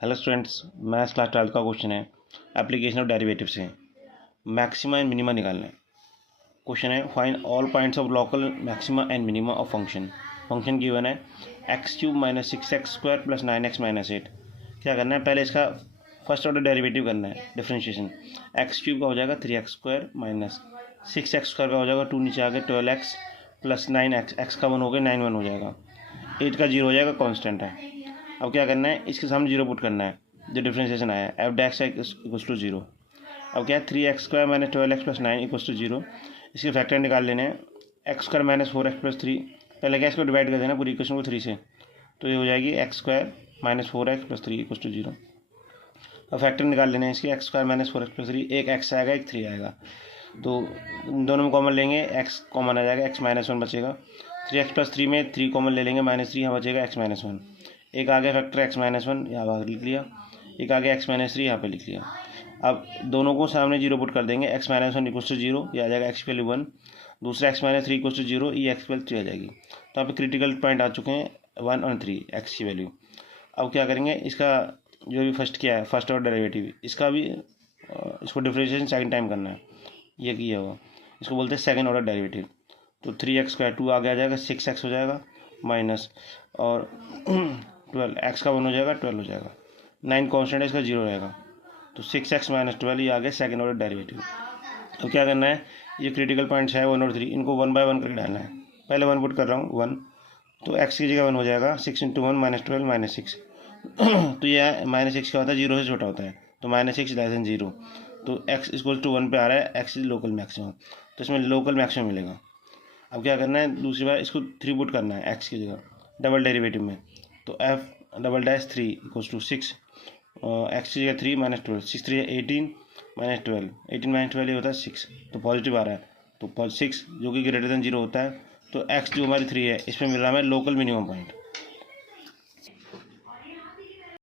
Hello students, maths class 12 का question है application of derivative से मैक्सिमा एंड मिनिमा निकालना है। क्वेश्चन है find all points of local maxima and minima of function given है x³ minus 6x² plus 9x minus 8। क्या करना है, पहले इसका फर्स्ट ऑर्डर डेरिवेटिव करना है, डिफरेंशिएशन। x³ का हो जाएगा 3x² माइनस 6x² का हो जाएगा 2 नीचे आ गए 12x प्लस 9x, x का 1 हो गया 9 1 हो जाएगा, 8 का 0 हो जाएगा, कॉन्स्टेंट है। अब क्या करना है, इसके सामने 0 पुट करना है, जो डिफ्रेंशिएशन आया है f इक्वल्स टू 0। अब क्या है 3x² minus 12x plus 9 equals to 0। इसके फैक्टर निकाल लेने हैं, x² माइनस 4x प्लस 3। पहले क्या इसको डिवाइड कर देना पूरी इक्वेशन को 3 से, तो ये हो जाएगी x² minus 4x plus 3 equals to 0। अब फैक्टर निकाल लेने हैं इसके, x² माइनस 4x प्लस 3, एक x आएगा एक 3 आएगा, तो दोनों में कॉमन लेंगे, x कॉमन आ जाएगा, x माइनस 1 बचेगा। 3x प्लस 3 में 3 कॉमन ले लेंगे, माइनस 3 यहाँ बचेगा x माइनस 1। एक आगे फैक्टर x माइनस 1 यहाँ बाहर लिख लिया, एक आगे x माइनस 3 यहाँ पे लिख लिया। अब दोनों को सामने 0 पुट कर देंगे, x माइनस 1 इक्वल्स टू 0, ये आ जाएगा x की वैल्यू 1, दूसरा x माइनस 3 इक्वल्स टू 0, ये x की वैल्यू 3 आ जाएगी। तो यहाँ पे क्रिटिकल पॉइंट आ चुके हैं 1 और 3 x की वैल्यू। अब क्या करेंगे, इसका जो भी फर्स्ट किया है फर्स्ट ऑर्डर डेरिवेटिव, इसका भी इसको डिफरेंशिएशन सेकंड टाइम करना है, ये किया हुआ, इसको बोलते हैं सेकंड ऑर्डर डेरिवेटिव। तो 3x² 2 आगे आ जाएगा, 6x हो जाएगा माइनस और 12, x का 1 हो जाएगा 12 हो जाएगा, 9 कॉन्स्टेंट है इसका 0 रहेगा, तो 6x माइनस 12 ये आ गया सेकंड ऑर्डर डेरिवेटिव। तो क्या करना है, ये क्रिटिकल पॉइंट्स है 1 और 3, इनको 1 बाय 1 करके डालना है। पहले 1 पुट कर रहा हूँ 1, तो x की जगह 1 हो जाएगा, 6 इंटू 1 माइनस 12 माइनस 6। तो ये माइनस 6 क्या होता है, 0 से छोटा होता है, तो माइनस 6 लेस देन 0, तो x इक्वल टू 1 पे आ रहा है, x इज लोकल मैक्सिमम, तो इसमें लोकल मैक्सिमम मिलेगा। अब क्या करना है, दूसरी बार इसको 3 पुट करना है x की जगह डबल डेरिवेटिव में, तो f double dash 3 equals to 6, x की जगह 3 माइनस 12, 6 3 18 माइनस 12, 18 माइनस 12 ये होता है 6, तो पॉजिटिव आ रहा है, तो 6 जो कि ग्रेटर देन 0 होता है, तो x जो हमारी 3 है, इसमें मिल रहा है हमें लोकल मिनिमम पॉइंट।